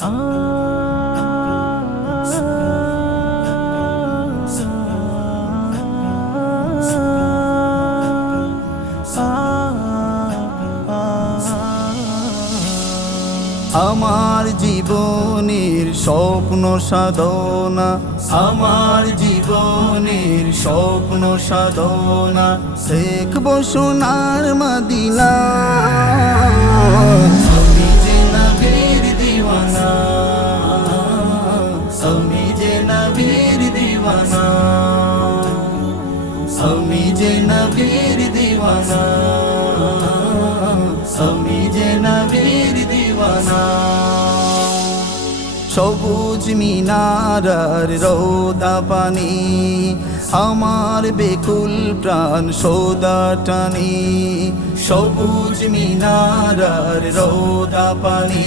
আমার জীবনের স্বপ্ন সাধনা আমার জীবনের স্বপ্ন সাধনা দেখব সোনার মাদিনা আমি যে নবীর দিওয়ানা আমি যে নবীর দিওয়ানা। সবুজ মিনারার রোদা পানি, আমার বেকুল প্রাণ সোদা টানি। সবুজ মিনারার রোদা পানি।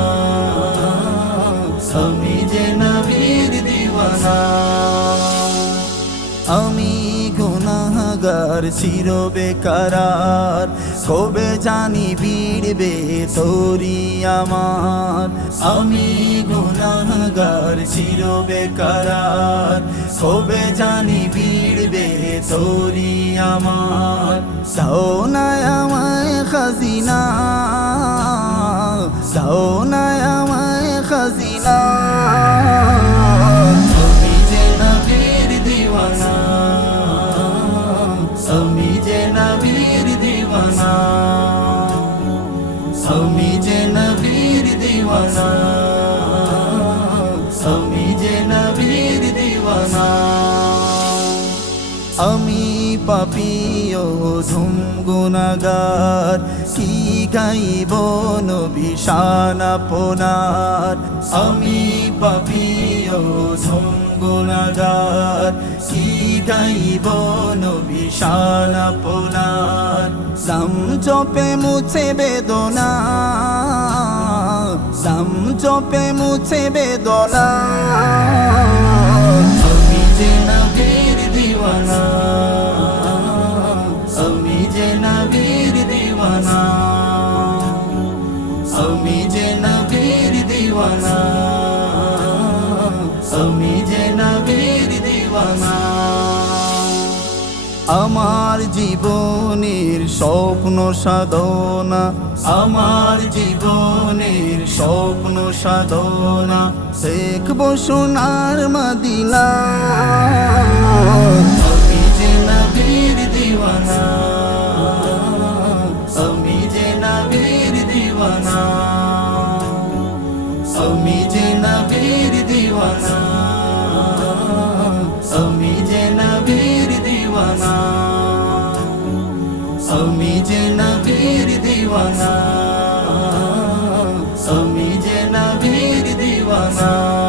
আমি গুনাহগার চির বেকারার কবে জানি বিড়বে তোরি আমার। আমি গুনাহগার চির বেকারার কবে জানি বিড়বে তোরি আমার। না আমায় খাজিনা দাও আমি যে নবীর দিওয়ানা আমি যে নবীর দিওয়ানা। আমি পাপিও ধুম গুনাগার, কি গাইব নবিশান আপনার? আমি পাপিও ধুম গুনাগার কি বন বিশাল পোলার। সাম চপে মুছে বেদনা সাম চপে মুছে বেদনা। যে নবীর দিওয়ানা। আমার জীবনের স্বপ্ন সাধনা, আমার জীবনের স্বপ্ন সাধনা। দেখব সোনার নবীর দিওয়ানা। যে নবীর দিওয়ানা আমি যে নবীর দিওয়ানা।